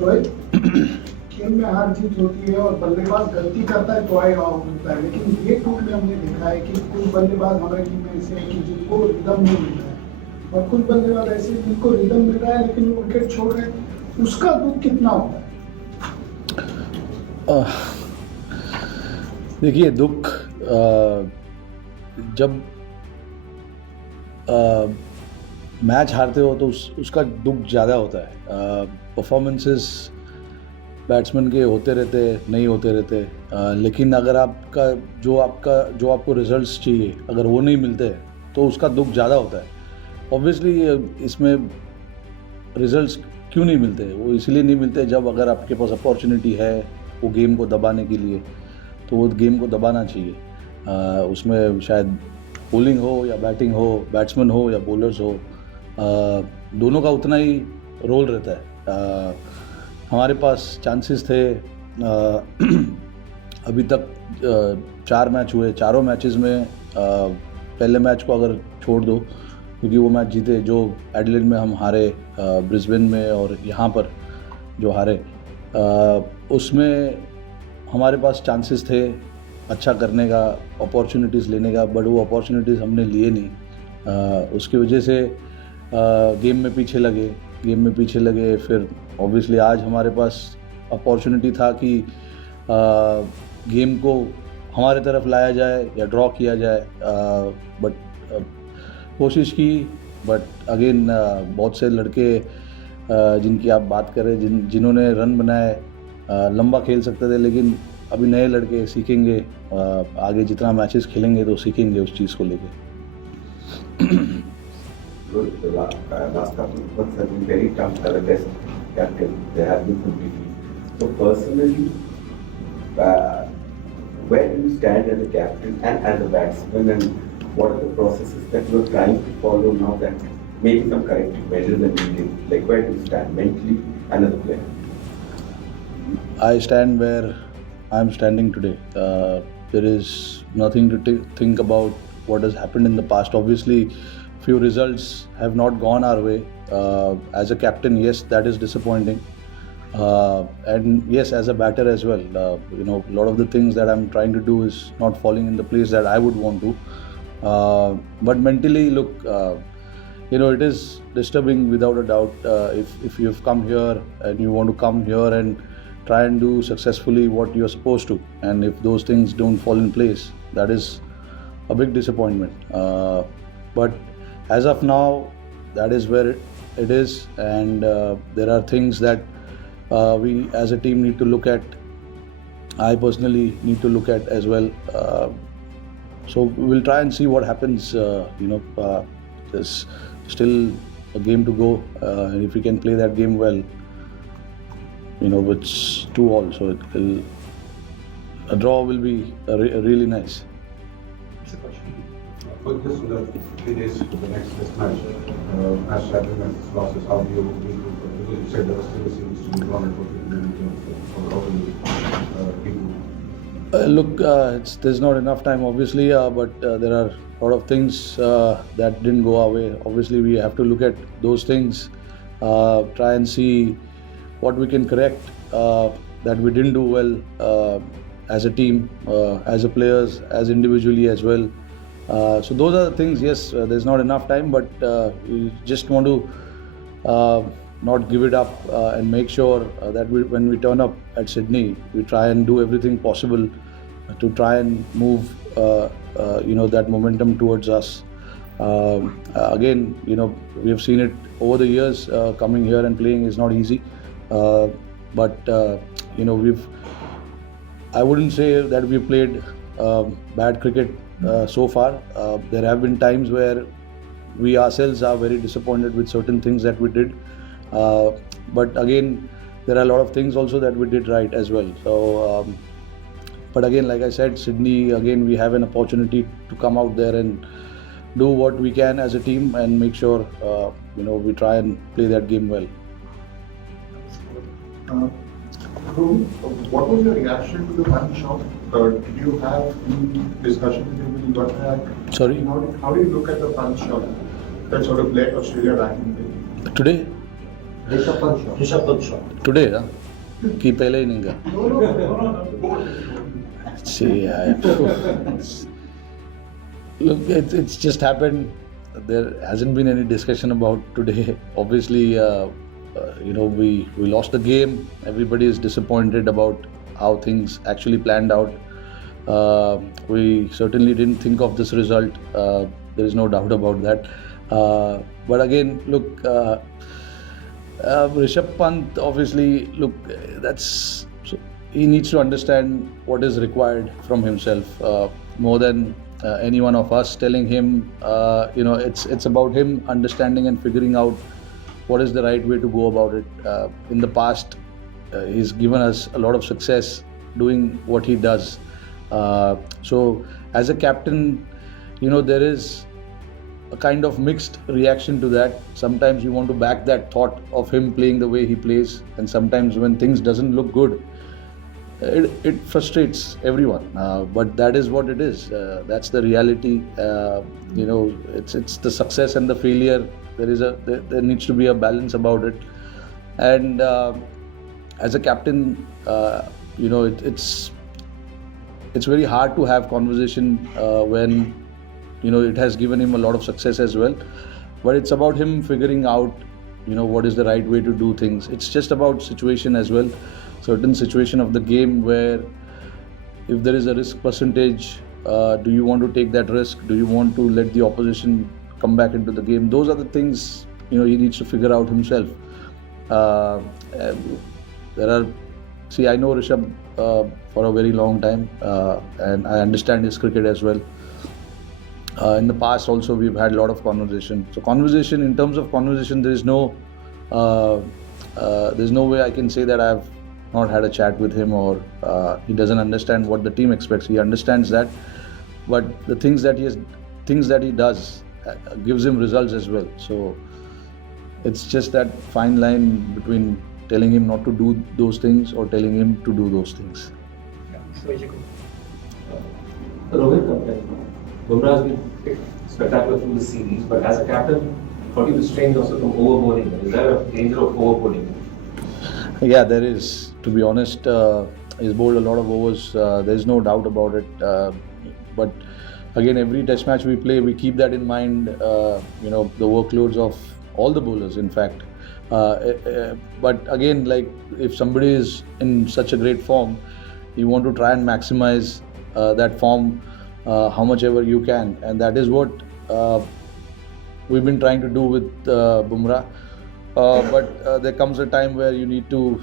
रोहित, खेल में हार जीत होती है और बल्लेबाज गलती करता है तो आउट होता है, लेकिन ये टूर में हमने देखा है कि कुछ बल्लेबाज हमारी टीम में ऐसे हैं कि जिनको रिदम नहीं मिल रहा है और कुछ बल्लेबाज ऐसे हैं जिनको रिदम मिल रहा है लेकिन वो विकेट छोड़ रहे हैं, उसका दुख कितना होता है? देखिए, दुख जब मैच हारते हो तो उसका दुख ज़्यादा होता है। परफॉर्मेंसेस बैट्समैन के होते रहते, नहीं होते रहते, लेकिन अगर जो आपको रिजल्ट्स चाहिए अगर वो नहीं मिलते तो उसका दुख ज़्यादा होता है। ऑब्वियसली इसमें रिजल्ट्स क्यों नहीं मिलते, वो इसलिए नहीं मिलते जब अगर आपके पास अपॉर्चुनिटी है वो गेम को दबाने के लिए तो वो गेम को दबाना चाहिए। उसमें शायद बॉलिंग हो या बैटिंग हो, बैट्समैन हो या बॉलर्स हो, दोनों का उतना ही रोल रहता है। हमारे पास चांसेस थे, अभी तक 4 मैच हुए, चारों मैचेस में पहले मैच को अगर छोड़ दो क्योंकि वो मैच जीते जो एडिलेड में हम हारे, ब्रिस्बेन में और यहाँ पर जो हारे, उसमें हमारे पास चांसेस थे अच्छा करने का, अपॉर्चुनिटीज़ लेने का, बट वो अपॉर्चुनिटीज़ हमने लिए नहीं। उसकी वजह से गेम में पीछे लगे। फिर ऑब्वियसली आज हमारे पास अपॉर्चुनिटी था कि गेम को हमारे तरफ लाया जाए या ड्रॉ किया जाए, बट कोशिश की, बट अगेन बहुत से लड़के जिनकी आप बात करें, जिन्होंने रन बनाए, लंबा खेल सकते थे, लेकिन अभी नए लड़के सीखेंगे, आगे जितना मैचेस खेलेंगे तो सीखेंगे उस चीज़ को लेके। The last couple of months have been very tough for the best captain. There have been completely. So personally, where do you stand as a captain and as a batsman, and what are the processes that you are trying to follow now that maybe some corrective measures are needed? Like where do you stand mentally and as a player? I stand where I'm standing today. There is nothing to think about what has happened in the past. Obviously, few results have not gone our way. As a captain, yes, that is disappointing. And yes, as a batter as well, a lot of the things that I'm trying to do is not falling in the place that I would want to. But mentally, look, it is disturbing without a doubt. If you've come here and you want to come here and try and do successfully what you're supposed to, and if those things don't fall in place, that is a big disappointment. But as of now, that is where it is, and there are things that we as a team need to look at. I personally need to look at as well. So we'll try and see what happens. There's still a game to go, and if we can play that game well, it's 2-2, so a draw will be really nice. Focus on the 3 days for the next test match. As Shadman losses, how do you said there was still a series to be drawn for how do you Look, there's not enough time, obviously, but there are a lot of things that didn't go our way. Obviously, we have to look at those things, try and see what we can correct that we didn't do well as a team, as a players, as individually as well. So those are the things. Yes, there's not enough time, but we just want to not give it up and make sure that when we turn up at Sydney, we try and do everything possible to try and move that momentum towards us. Again, we have seen it over the years. Coming here and playing is not easy, but I wouldn't say that we've played bad cricket so far. There have been times where we ourselves are very disappointed with certain things that we did, but again, there are a lot of things also that we did right as well. So, but again, like I said, Sydney, again, we have an opportunity to come out there and do what we can as a team and make sure we try and play that game well. Rohit, what was your reaction to the Pant shot? Did you have any discussion with him when you got back? Sorry? How do you look at the Pant shot that sort of led Australia back in the day? Today? Rishabh Pant shot. Rishabh Pant shot. Today, huh? कि पहले inning का See, look, it's just happened. There hasn't been any discussion about today. Obviously, we lost the game. Everybody is disappointed about how things actually planned out. We certainly didn't think of this result. There is no doubt about that. But again, look, Rishabh Pant, obviously, look, he needs to understand what is required from himself more than any one of us telling him. It's about him understanding and figuring out what is the right way to go about it. In the past, he's given us a lot of success doing what he does. So as a captain, there is a kind of mixed reaction to that. Sometimes you want to back that thought of him playing the way he plays, and sometimes when things doesn't look good, it frustrates everyone. But that is what it is. That's the reality. It's the success and the failure. There needs to be a balance about it. And as a captain, it's very hard to have conversation when it has given him a lot of success as well. But it's about him figuring out what is the right way to do things. It's just about situation as well. Certain situation of the game where if there is a risk percentage, do you want to take that risk? Do you want to let the opposition come back into the game? Those are the things he needs to figure out himself. I know Rishabh for a very long time, and I understand his cricket as well. In the past also we've had a lot of conversation. So in terms of conversation, there's no way I can say that I've not had a chat with him or he doesn't understand what the team expects. He understands that, but the things that he does gives him results as well. So it's just that fine line between telling him not to do those things or telling him to do those things. Rohit, Bumrah has been spectacular through the series, but as a captain, how do you restrain also from overbowling? Is there a danger of overbowling? Yeah, there is. To be honest, he's bowled a lot of overs. There's no doubt about it. But again, every test match we play, we keep that in mind. The workloads of all the bowlers, in fact. But again, like if somebody is in such a great form, you want to try and maximize that form how much ever you can, and that is what we've been trying to do with Bumrah. But there comes a time where you need to,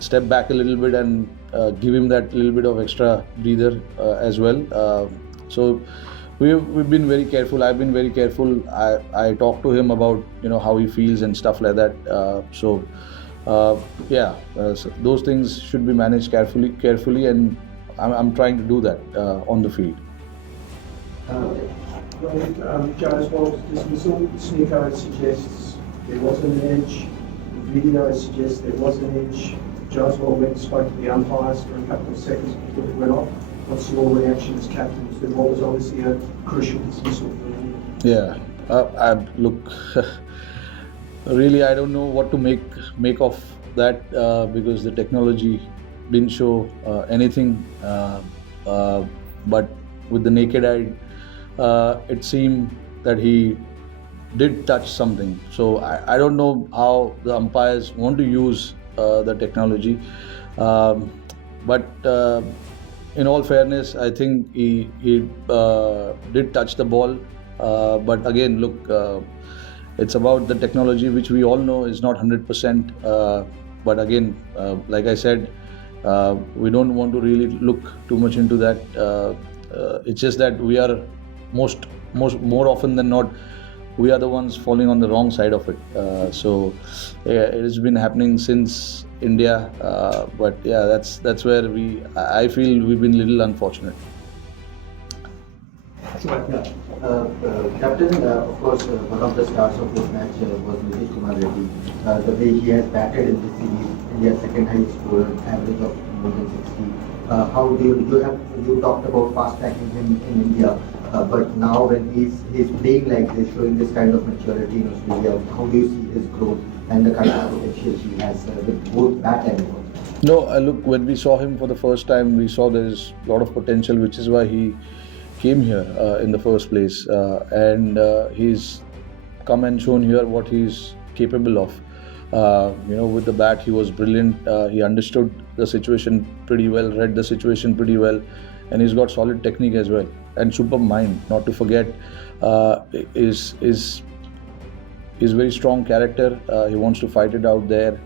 step back a little bit and give him that little bit of extra breather as well. So we've been very careful. I've been very careful. I talk to him about how he feels and stuff like that. So those things should be managed carefully, and I'm trying to do that on the field. Joe's Ball's dismissal, Sneeko suggests there wasn't an edge. The video suggests there was an edge. Joe's Ball went and spoke to the umpires for a couple of seconds before it went off. What's your reaction as captain? The ball was obviously a crucial dismissal for you. Yeah, look, really I don't know what to make of that because the technology didn't show anything, but with the naked eye, it seemed that he did touch something. So I don't know how the umpires want to use the technology, but in all fairness, I think he did touch the ball. But again, look, it's about the technology, which we all know is not 100%. But again, like I said, we don't want to really look too much into that. It's just that we are more often than not, we are the ones falling on the wrong side of it. So it has been happening since India, but yeah, that's where I feel we've been a little unfortunate. Captain, of course, one of the stars of this match was Rohit Sharma. The way he has batted in this series, India's second highest score, average of more than 60. How do you talked about fast tracking him in India, but now when he's playing like this, showing this kind of maturity in Australia, how do you see his growth and the kind of potential he has with both bat and ball? No, look, when we saw him for the first time, we saw there's a lot of potential, which is why he came here in the first place. And he's come and shown here what he's capable of. With the bat, he was brilliant. He understood the situation pretty well, read the situation pretty well, and he's got solid technique as well. And superb mind, not to forget, is very strong character. He wants to fight it out there.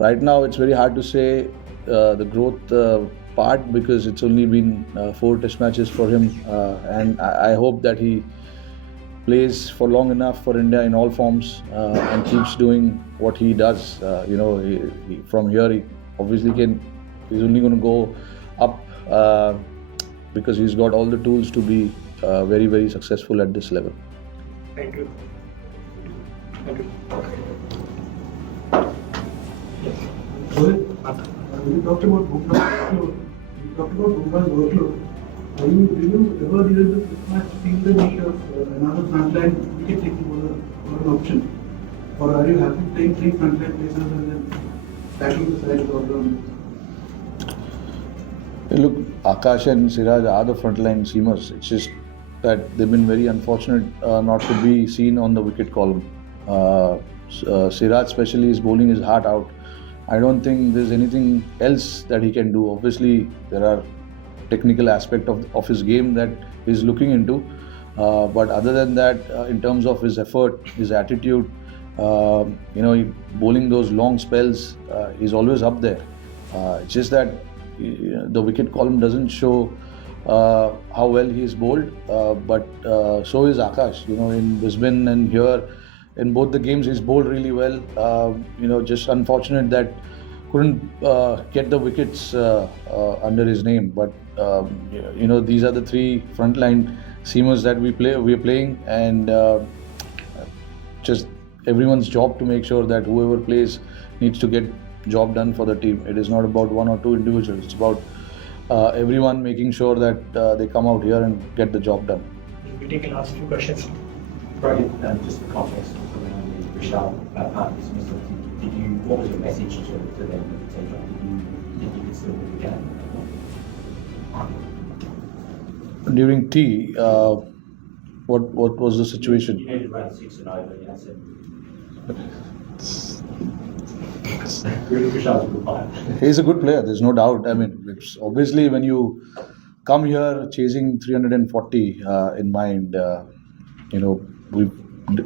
Right now it's very hard to say the growth part because it's only been 4 test matches for him, and I hope that he plays for long enough for India in all forms and keeps doing what he does. From here he obviously he's only going to go up because he's got all the tools to be very, very successful at this level. Thank you. Thank you. Rohit, you talked about Bumrah's workload. Do you ever during this match feel the need of another frontline wicket taking bowler or an option? Or are you happy playing 3 frontline pacers and then tackling the side all around? Look, Akash and Siraj are the frontline seamers. It's just that they've been very unfortunate not to be seen on the wicket column. Siraj especially is bowling his heart out. I don't think there's anything else that he can do. Obviously, there are technical aspect of his game that he's looking into. But other than that, in terms of his effort, his attitude, bowling those long spells, he's always up there. It's just that the wicket column doesn't show how well he is bowled, but so is Akash. In Brisbane and here, in both the games, he's bowled really well. Just unfortunate that couldn't get the wickets under his name. But these are the 3 frontline seamers that we're playing, and just everyone's job to make sure that whoever plays needs to get job done for the team. It is not about 1 or 2 individuals. It's about everyone making sure that they come out here and get the job done. We take the last few questions. Right, just the context around the Rishabh Pant dismissal. What was your message to them at the time? Did you consider the game? During tea, what was the situation? You ended round 6 and over, yeah, so. Rishabh's a good player. He's a good player, there's no doubt. I mean, it's obviously when you come here chasing 340 in mind,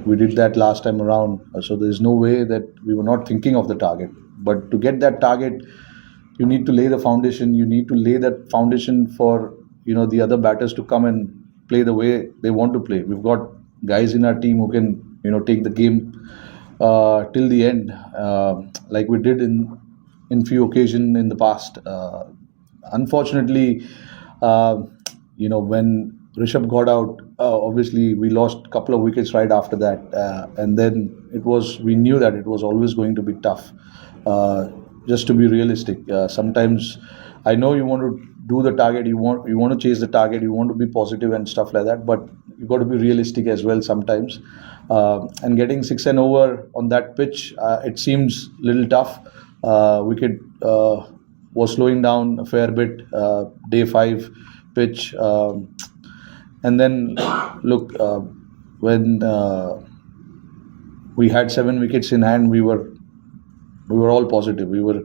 we did that last time around, so there's no way that we were not thinking of the target. But to get that target, you need to lay the foundation. You need to lay that foundation for the other batters to come and play the way they want to play. We've got guys in our team who can take the game till the end, like we did in few occasions in the past. Unfortunately, when Rishabh got out, obviously we lost a couple of wickets right after that, and then we knew that it was always going to be tough. Just to be realistic, sometimes I know you want to do the target, you want to chase the target, you want to be positive and stuff like that, but you got to be realistic as well sometimes. And getting 6 and over on that pitch, it seems a little tough. Wicket was slowing down a fair bit, day 5 pitch. And then, look, when we had 7 wickets in hand, we were all positive. We were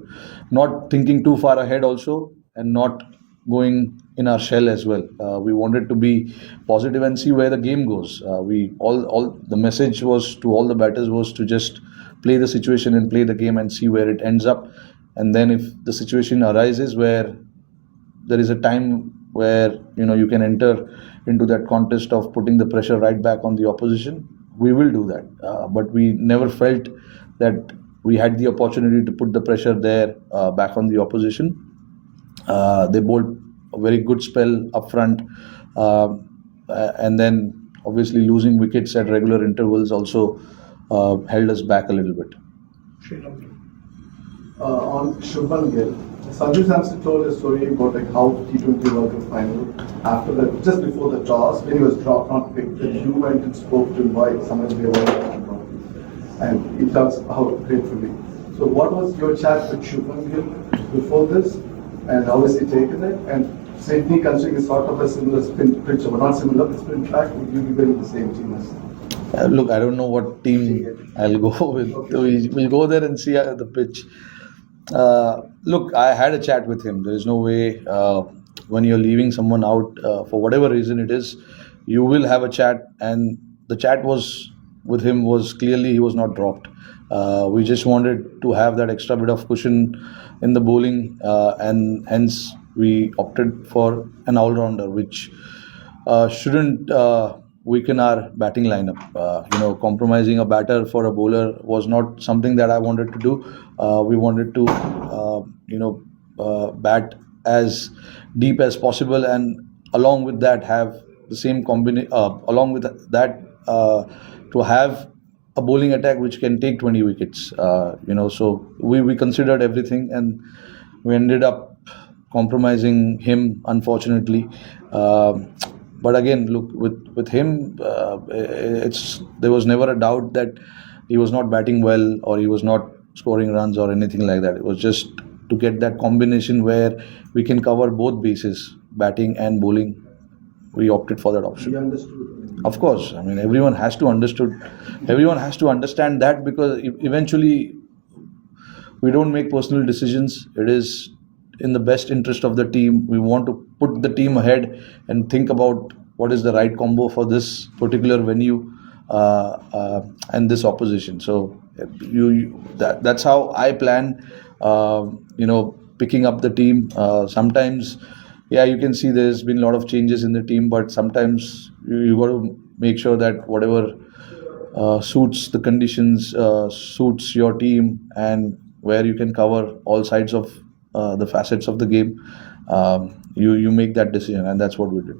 not thinking too far ahead also, and not going in our shell as well. We wanted to be positive and see where the game goes. The message was to all the batters was to just play the situation and play the game and see where it ends up. And then if the situation arises where there is a time where you can enter into that contest of putting the pressure right back on the opposition, we will do that. But we never felt that we had the opportunity to put the pressure there back on the opposition. They bowled a very good spell up front, and then obviously losing wickets at regular intervals also held us back a little bit. On Shubman Gill, Sanju Samson told a story about how T20 World Cup final just before the toss, when he was dropped, not picked, that you went and spoke to him why someone they were and he talks out gratefully. So what was your chat with Shubman Gill before this, and how is he taken it? And Sydney, considering is sort of a similar spin pitch, but not similar, but spin track, would you be in the same team as? Look, I don't know what team I'll go with. We'll go there and see the pitch. Look, I had a chat with him. There is no way when you're leaving someone out for whatever reason it is, you will have a chat. And the chat was with him was clearly he was not dropped. We just wanted to have that extra bit of cushion in the bowling, and hence we opted for an all-rounder, which shouldn't weaken our batting lineup. Compromising a batter for a bowler was not something that I wanted to do. We wanted to, bat as deep as possible, and along with that, have the same combination. Along with that, to have a bowling attack which can take 20 wickets. So we considered everything, and we ended up compromising him, unfortunately. But again, look, with him, there was never a doubt that he was not batting well or he was not scoring runs or anything like that. It was just to get that combination where we can cover both bases, batting and bowling. We opted for that option. He understood. Of course, I mean everyone has to understand that, because eventually we don't make personal decisions. It is in the best interest of the team. We want to put the team ahead and think about what is the right combo for this particular venue and this opposition. So that's how I plan. Picking up the team. Sometimes, yeah, you can see there's been a lot of changes in the team, but sometimes you got to make sure that whatever suits the conditions, suits your team, and where you can cover all sides of the facets of the game, you make that decision, and that's what we did.